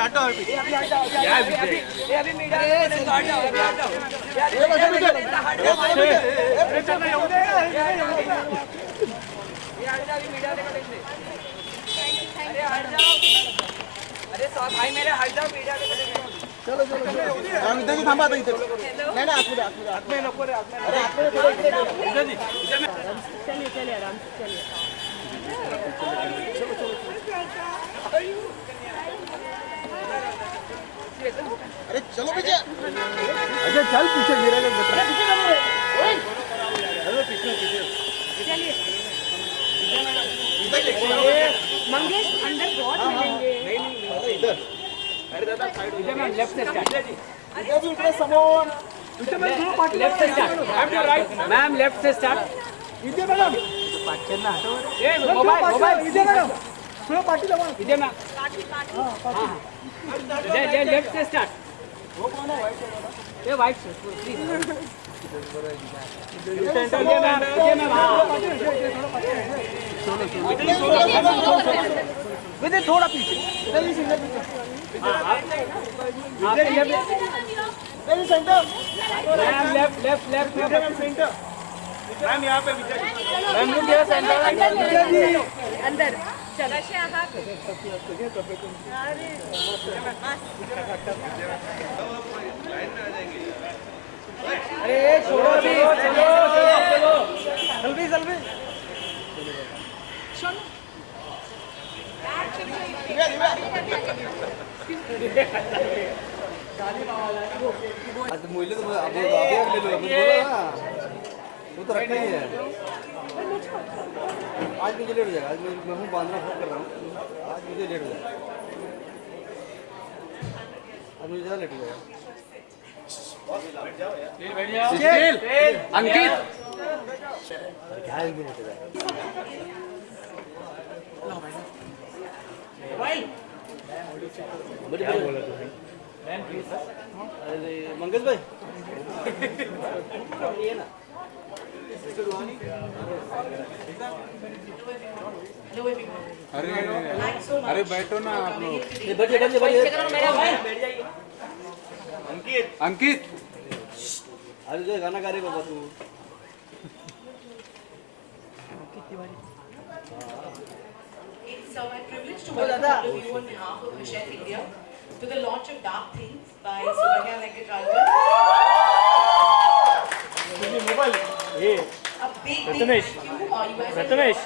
हटो अभी मीडिया अरे भाई मेरे हट जाओ मीडिया चलो चलो इधर की थांबा इधर नहीं ना आत में नको रे अरे आत में थोड़ा इधर जी चलिए चलिए आराम से चलिए चलो चलो अरे चलो पीछे अच्छा चल पीछे गिरेगा अरे पीछे चलो पीछे चलिए मंगेश अंदर बहुत मिलेंगे नहीं इधर अरे दादा साइड इधर मैम लेफ्ट से स्टार्ट इधर भी इधर समोन इधर मैं थोड़ा पार्टी लेफ्ट से start I am right ma'am left से स्टार्ट इधर मैडम पार्टी ना हटो ए मोबाइल इधर मैडम थोड़ा पार्टी लगाओ इधर मैम पार्टी हां इधर लेफ्ट से स्टार्ट वो कौन है व्हाइट ये व्हाइट से प्लीज सेंटर ये मैम हां विजय थोड़ा पीछे इधर ही सिंगल पीछे हां इधर centre ma'am left ma'am centre ma'am यहां पे विजय मैम लुक हियर सेंटर अंदर चलो से आधा अरे छोड़ो चलो जल्दी आज मूल्य तो अब ले लो बोला ना वो तो रखना ही है आज मुझे लेट हो जाएगा आज मैं हूँ बांधना कर रहा हूँ आज मुझे लेट हो जाएगा आज मुझे ज़्यादा लेट हो जाएगा अंकित क्या बोला तू अरे मंगेश भाई ये ना अरे बैठो ना आप लोग अंकित अरे जो गाना गा रही बाबा तू It's my privilege to welcome all of you on behalf of Hachette India to the launch of Dark Things by Sukanya Venkatraman. A big thank you. You guys are here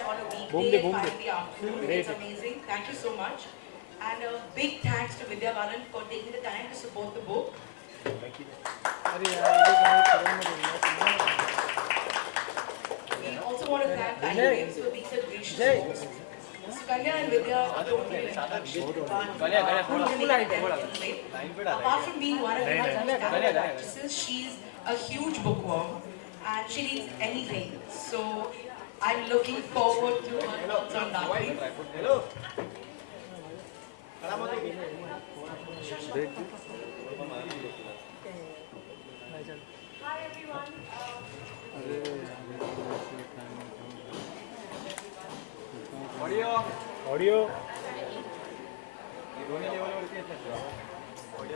on a weekday at 5 in the afternoon. It's amazing. Thank you so much. And a big thanks to Vidya Balan for taking the time to support the book. We also want to thank IUMs for being such gracious hosts. Sukanya and Vidya don't really apart from being one of the most actresses, she's a huge bookworm and she reads anything. So I'm looking forward to her thoughts on that. Hi everyone. Audio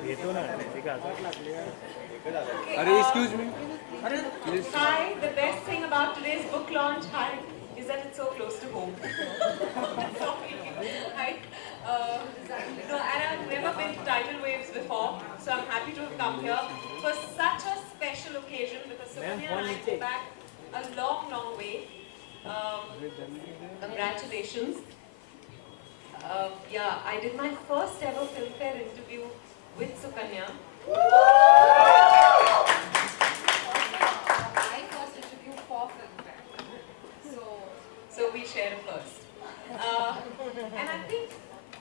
ये तो ना अरे excuse me Hi, the best thing about today's book launch, hi, is that it's so close to home. Hi. No, and I've never been to Tidal Waves before, so I'm happy to have come here for such a special occasion because Sukanya and I go back a long, long way. Congratulations. Yeah, I did my first ever Filmfare interview with Sukanya. My first interview for Filmfare. So we share a first. And I think,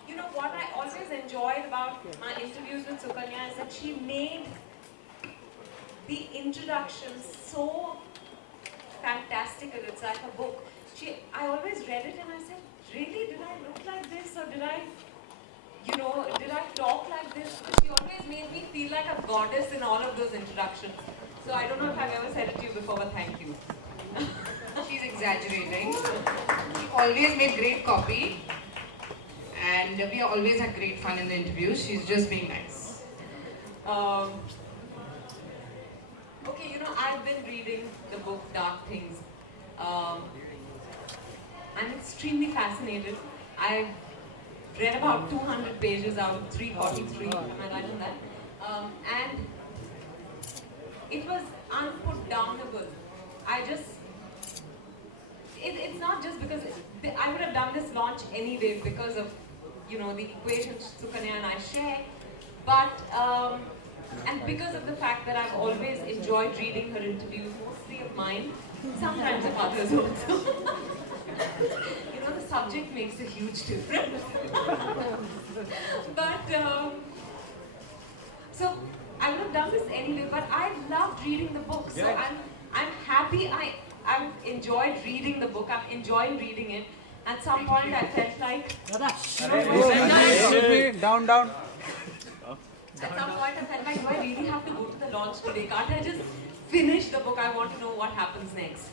you know, what I always enjoyed about my interviews with Sukanya is that she made the introduction so fantastic. It's like a book. I always read it and I said, really, did I look like this or did I talk like this? But she always made me feel like a goddess in all of those introductions. So I don't know if I've ever said it to you before, but thank you. She's exaggerating. She always made great copy. And and we always had great fun in the interviews. She's just being nice. Okay, you know, I've been reading the book Dark Things. I'm extremely fascinated. I've read about 200 pages out of 343. Am I right on that? And it was unputdownable. It's not just because I would have done this launch anyway because of, you know, the equations Sukanya and I share, but and because of the fact that I've always enjoyed reading her interviews, mostly of mine, sometimes of others also. You know, the subject makes a huge difference. But so I would have done this anyway, but I loved reading the book. So I'm happy I've enjoyed reading the book. I'm enjoying reading it. At some point I felt like, down. At some point I felt like, do I really have to go to the launch today? Can't I just finish the book? I want to know what happens next.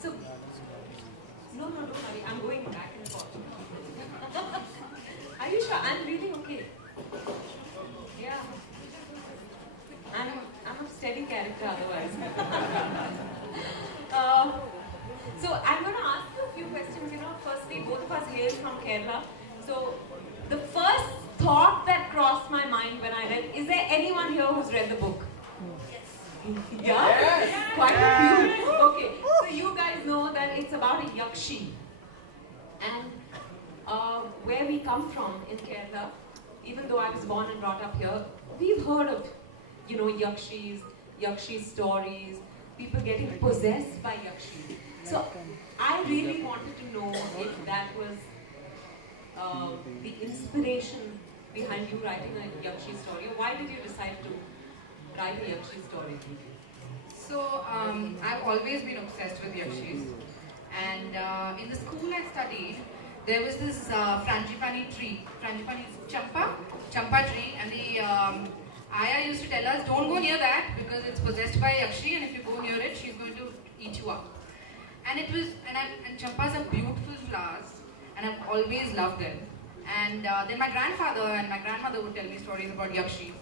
So, no, don't worry. I'm going back and forth. Are you sure? I'm really okay. Yeah. I'm a steady character otherwise. So I'm going to ask you a few questions. You know, firstly, both of us hail from Kerala. So the first thought that crossed my mind when I read, is there anyone here who's read the book? Yeah? Yes. Quite a few. Okay, so you guys know that it's about a Yakshi. And where we come from in Kerala, even though I was born and brought up here, we've heard of, you know, Yakshi stories, people getting possessed by Yakshi. So I really wanted to know if that was the inspiration behind you writing a Yakshi story, or why did you decide to write a Yakshi story? So I've always been obsessed with Yakshis, and in the school I studied, there was this frangipani tree. Frangipani is champa tree, and the Aya used to tell us, don't go near that because it's possessed by Yakshi, and if you go near it, she's going to eat you up. And it was, and champas are beautiful flowers, and I've always loved them. And then my grandfather and my grandmother would tell me stories about Yakshis.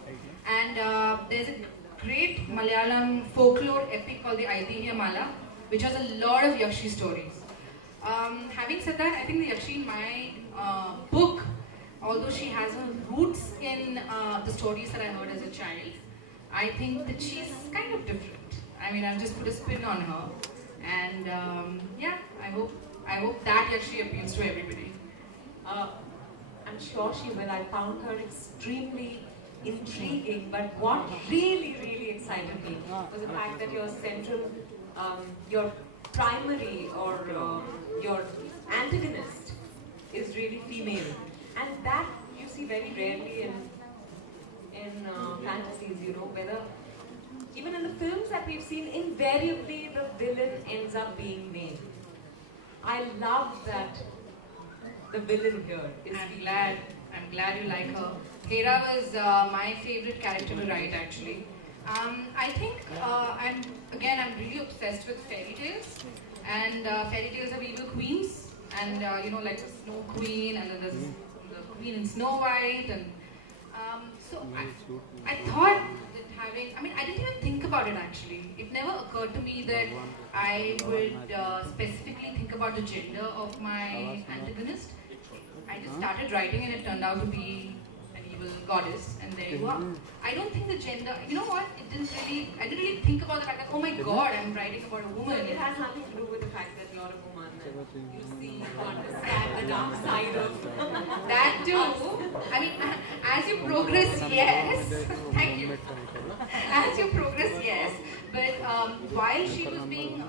And there's a great Malayalam folklore epic called the Aitihya Mala, which has a lot of Yakshi stories. Having said that, I think the Yakshi in my book, although she has her roots in the stories that I heard as a child, I think that she's kind of different. I mean, I've just put a spin on her. And yeah, I hope that Yakshi appeals to everybody. I'm sure she will. I found her extremely intriguing, but what really excited me was the fact that your central, your primary or your antagonist is really female, and that you see very rarely in fantasies. You know, whether even in the films that we've seen, invariably the villain ends up being male. I love that the villain here is I'm glad you like her. Hera was my favorite character to write, actually. I think I'm really obsessed with fairy tales, and fairy tales have evil queens, and you know, like the Snow Queen, and then there's the Queen in Snow White, and so I thought that I didn't even think about it actually. It never occurred to me that I would specifically think about the gender of my antagonist. I just started writing and it turned out to be an evil goddess, and there you are. I don't think the gender, you know what, I didn't really think about the fact that, oh my god, I'm writing about a woman. So it has nothing to do with the fact that you're a woman and you see, you understand the dark side of that too. I mean, as you progress, yes. Thank you. As you progress, yes. But while she was being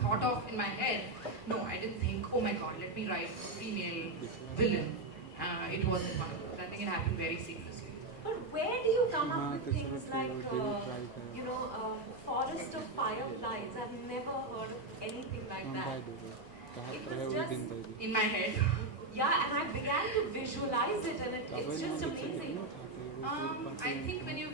thought of in my head, no, I didn't think, oh my god, let me write a female villain. It wasn't fun. I think it happened very seamlessly. But where do you come up with things like, you know, Forest of Fireflies? I've never heard of anything like that. It was just in my head. Yeah, and I began to visualize it, and it's just amazing. I think when you're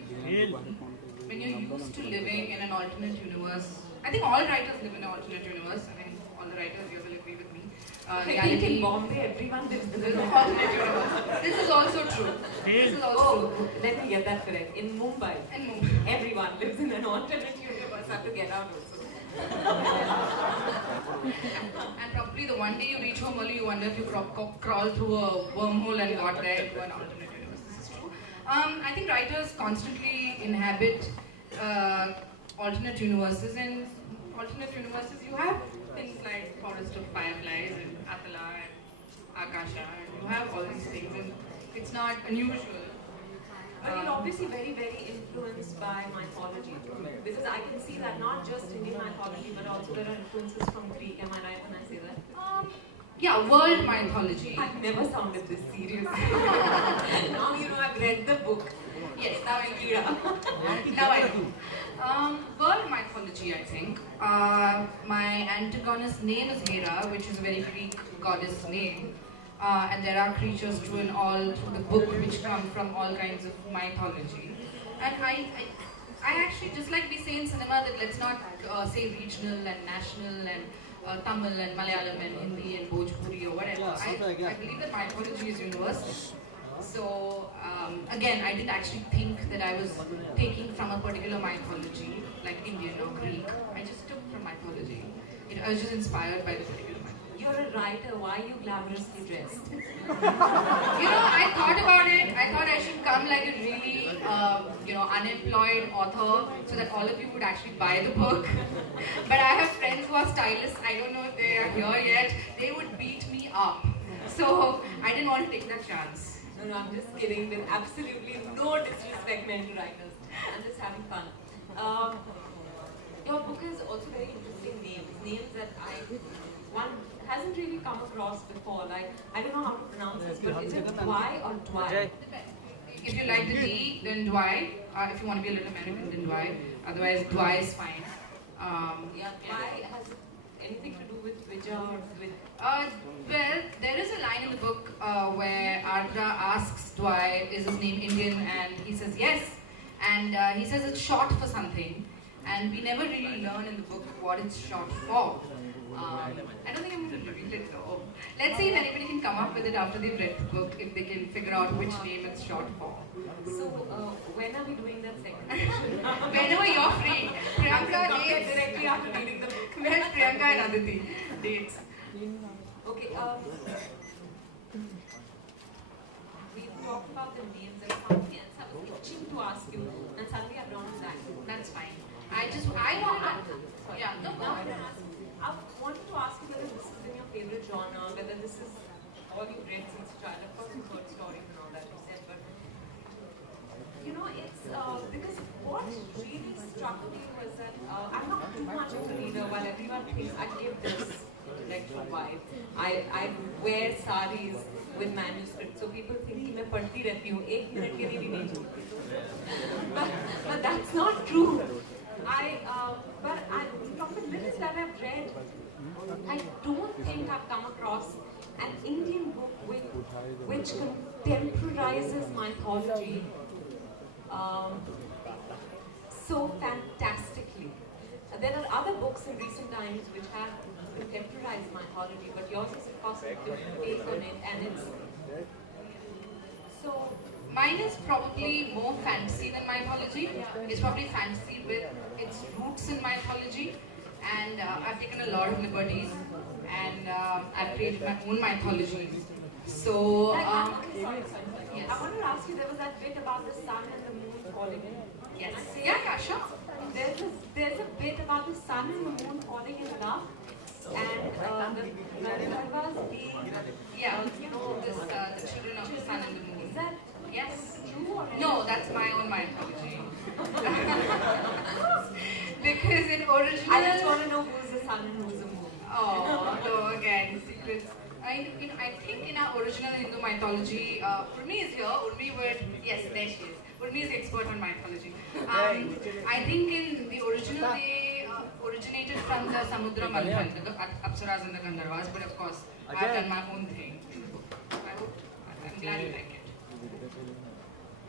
used to living in an alternate universe, I think all writers live in an alternate universe. I think all the writers here will agree with me. I think reality. in Bombay, everyone lives in There's an an alternate universe. This is also true. This is also Oh, true. let me get that correct. In Mumbai, In Mumbai. everyone lives in an alternate universe. I have to get out also. And probably the one day you reach home early, you wonder if you crawl through a wormhole and got there into an alternate universe. This is true. I think writers constantly inhabit alternate universes, and alternate universes you have things like Forest of Fireflies and Atala and Akasha, and you have all these things, and it's not unusual. But you're obviously very, very influenced by mythology. Because I can see that not just Indian mythology, but also there are influences from Greek. Am I right when I say that? Yeah, world mythology. I've never sounded this serious. Now you know I've read the book. Yes, now I do. Now I do. World mythology, I think. My antagonist's name is Hera, which is a very Greek goddess name. And there are creatures drawn all through the book which come from all kinds of mythology. And I actually, just like we say in cinema that let's not say regional and national and Tamil and Malayalam and Hindi and Bhojpuri or whatever. I believe that mythology is universal. So again, I didn't actually think that I was taking from a particular mythology, like Indian or Greek. I just took from mythology. I was just inspired by the particular mythology. You're a writer. Why are you glamorously dressed? I thought about it. I thought I should come like a really, unemployed author so that all of you would actually buy the book. But I have friends who are stylists. I don't know if they are here yet. They would beat me up. So I didn't want to take that chance. No, I'm just kidding. With absolutely no disrespect meant to writers. I'm just having fun. Your book has also very interesting names that one hasn't really come across before. Like, I don't know how to pronounce this, but is it Dwy or Dwy? If you like the D, then Dwy. If you want to be a little American, then Dwy. Otherwise, Dwy is fine. Yeah, Dwy has anything to do with Vija or with... Well, there is a line in the book where Ardra asks Dwy, is his name Indian? And he says yes. And he says it's short for something. And we never really learn in the book what it's short for. I don't think I'm going to read it though. Let's see if anybody can come up with it after they've read the book, if they can figure out which name it's short for. So, when are we doing that second session? Whenever you're free. Priyanka Come here dates. directly after reading the book. Where's Priyanka and Aditi? Dates. Okay, we've talked about the names. There's something else I was itching to ask you, and suddenly I've drawn a blank. That's fine. I wanted to. Yeah, no, Now I wanted to ask you whether this has been your favorite genre, whether this is all you've read since child. Of course, you've heard stories and all that you said, but it's because what really struck me was that I'm not too much of a reader. While everyone thinks I give this intellectual vibe, I wear saris with manuscripts, so people think कि मैं पढ़ती रहती हूँ, 1 minute के लिए भी नहीं छोड़ती. But that's not true. From the little that I've read, I don't think I've come across an Indian book which contemporizes mythology so fantastically. There are other books in recent times which have contemporized mythology, but yours is of course a different take on it, and it's so. Mine is probably more fantasy than mythology. It's probably fantasy with its roots in mythology, and I've taken a lot of liberties, and I've created my own mythology. So, Okay, sorry. yes. I wanted to ask you, there was that bit about the sun and the moon falling in. Yes. Yeah, sure. There's a bit about the sun and the moon falling in love, and the Gandharvas being, Yeah, this, the children of the sun and the moon. is that Yes. true or No, that's my own mythology. Because in original... I just want to know who's the sun and who's the moon. Oh, no, again, secrets. I think in our original Hindu mythology, Urmi is here. Urmi would... Yes, there she is. Urmi is expert on mythology. I think in the original, they originated from the Samudra Manthan, the Apsaras and the Gandharvas, but of course, I've done my own thing in the book. I'm glad you like it.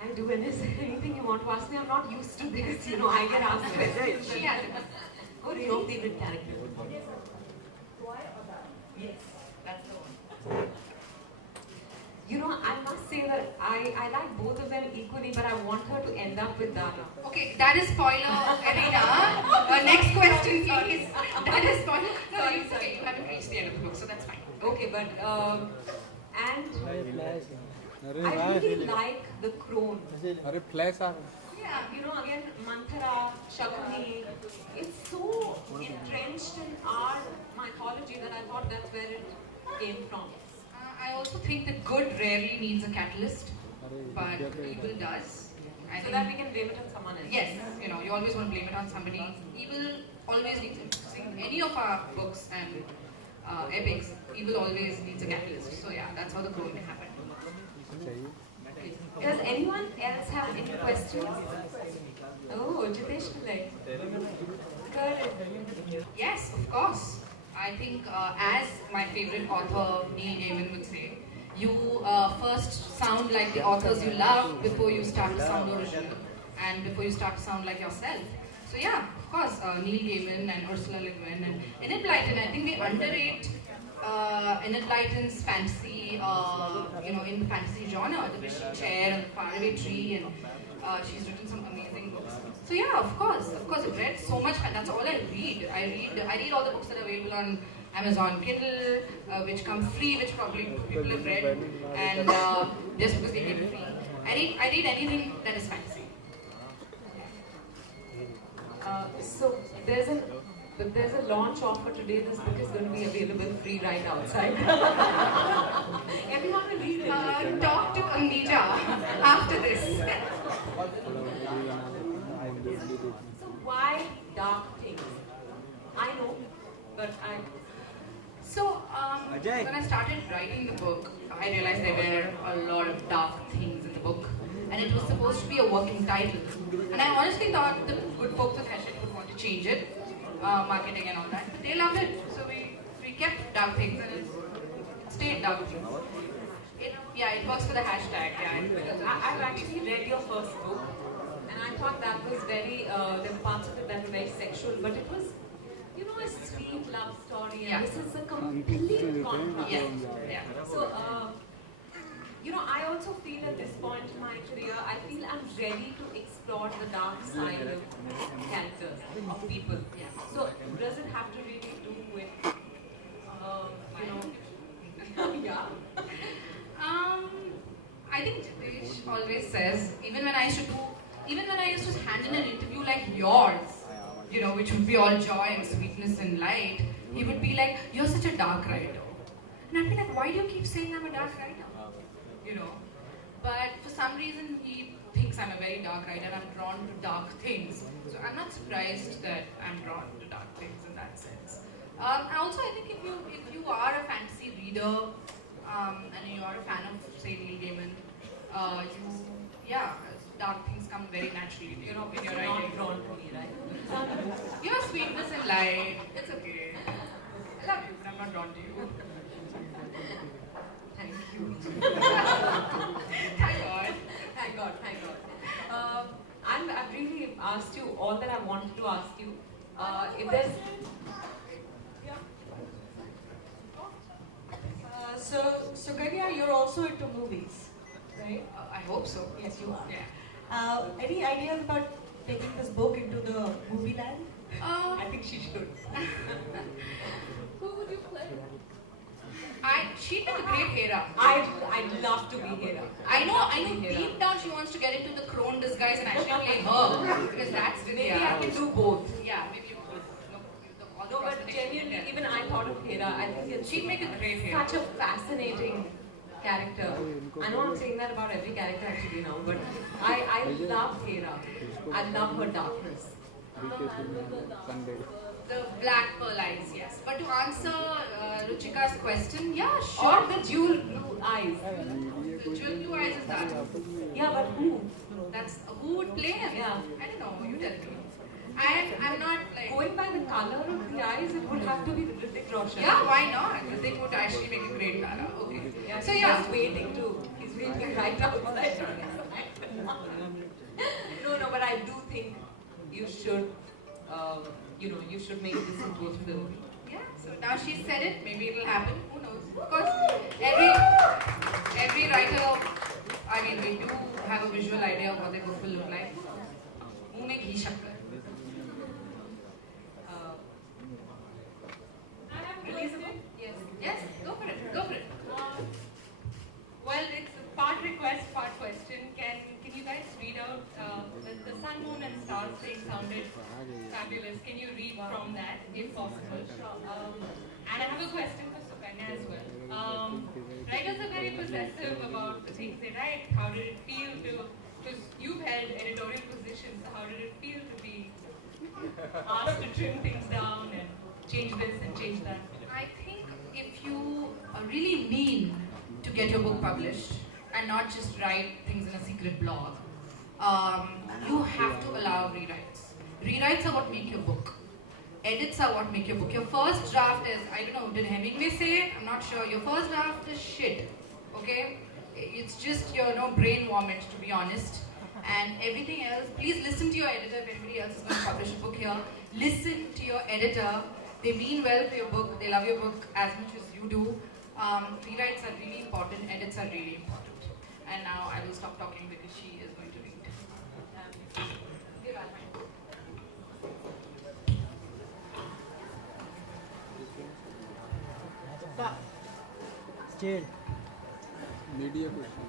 I do, and is there anything you want to ask me? I'm not used to this, I get asked questions. She has it. What is your favorite character? Yes, that's the you know, I must say that I like both of them equally, but I want her to end up with Dana. Okay, that is spoiler arena. Next question, please. That is spoiler. No, Sorry, it's okay. You haven't reached the end of the book, so that's fine. Okay, but and I really like the crone. अरे flash ah Yeah, you know, again, Manthara, Shakuni, it's so entrenched in our mythology that I thought that's where it came from. I also think that good rarely needs a catalyst, but evil does. So that we can blame it on someone else. Yes, you know, you always want to blame it on somebody. Evil always needs it. In any of our books and epics, evil always needs a catalyst. So yeah, that's how the growing happened. Does anyone else have any questions? Oh, Jitesh Pillai. Good. Yes, of course. I think as my favorite author Neil Gaiman would say, you first sound like the authors you love before you start to sound original and before you start to sound like yourself. So yeah, of course, Neil Gaiman and Ursula Le Guin and Enid Blyton, I think we underrate Enid Blyton's fantasy, you know, in the fantasy genre, The Wishing Chair and The Faraway Tree, and she's written some amazing books. So yeah, of course, I've read so much, and that's all I read. I read all the books that are available on Amazon Kindle, which come free, which probably people have read, and just because they get it free. I read anything that is fantasy. So there's a launch offer today. This book is going to be available free right outside. Everyone will read it. Talk to Amnesia after this. So why dark things? I know, but So, when I started writing the book, I realized there were a lot of dark things in the book, and it was supposed to be a working title. And I honestly thought the good folks at Hachette would want to change it, marketing and all that, but they loved it. So we kept dark things, and it stayed dark things. It works for the hashtag. because I've actually read your first book, and I thought that was very. There were parts of it that were very sexual, but it was, you know, a sweet love story, and Yeah. this is a complete contrast. Yeah. So, you know, I also feel at this point in my career, I feel I'm ready to explore the dark side of characters, of people. Yeah. So, does it have to really do with, you know, yeah? I think Jitesh always says, even when I used to hand in an interview like yours, you know, which would be all joy and sweetness and light, he would be like, "You're such a dark writer," and I'd be like, "Why do you keep saying I'm a dark writer?" You know, but for some reason he thinks I'm a very dark writer and I'm drawn to dark things. So I'm not surprised that I'm drawn to dark things in that sense. Also, I think if you are a fantasy reader and you are a fan of, say, Neil Gaiman, dark things come very naturally. You know, when you're Not writing. drawn to me, right? Your sweetness and light, it's okay. I love you, but I'm not drawn to you. Thank you. Thank God. Thank God, thank God. I've really asked you all that I wanted to ask you. If there's... So Ganya, you're also into movies, right? I hope so. Yes, you are. Yeah. Any ideas about taking this book into the movie land? I think she should. Who would you play? She'd be a great Hera. I'd love to be Hera. I know deep down she wants to get into the crone disguise and actually play her. Because that's Maybe I can do both. Yeah, maybe you could. No, but genuinely, even I thought of Hera. I think She'd make a great Hera. such a fascinating character. I know I'm saying that about every character actually now, but I love Hera. I love her darkness. Sunday. The black pearl eyes, yes. But to answer Ruchika's question, yeah, Or sure. the jewel blue eyes. The jewel blue eyes is that. Yeah, but who? That's who would play him? Yeah. I don't know. You tell me. I'm not like. Going by the color of the eyes, it would have to be Hrithik Roshan. Yeah, why not? They would actually make a great Tara. Okay. Yeah, So he's yeah. just waiting to. He's waiting right outside. No, but I do think you should, you should make this into a film. Yeah, so now she said it, maybe it'll happen, who knows? Because every writer, I mean, we do have a visual idea of what their book will look like. Who knows? मुंह में घी शक्कर. I have a Release a question. book? Yes. Yes, go for it, go for it. Well, it's a part request, part question. Can you guys read out the sun, moon, and stars thing sounded fabulous. Can you read from that, if possible? And I have a question for Sukanya as well. Writers are very possessive about the things they write. How did it feel to? Because you've held editorial positions. So how did it feel to be asked to trim things down and change this and change that? I think if you really mean to get your book published and not just write things in a secret blog, you have to allow rewrites. Rewrites are what make your book. Edits are what make your book. Your first draft is, I don't know, did Hemingway say it? I'm not sure. Your first draft is shit, okay? It's just your brain vomit, to be honest. And everything else, please listen to your editor if anybody else is going to publish a book here. Listen to your editor. They mean well for your book. They love your book as much as you do. Rewrites are really important. Edits are really important. And now I will stop talking because she is going to read. Media question.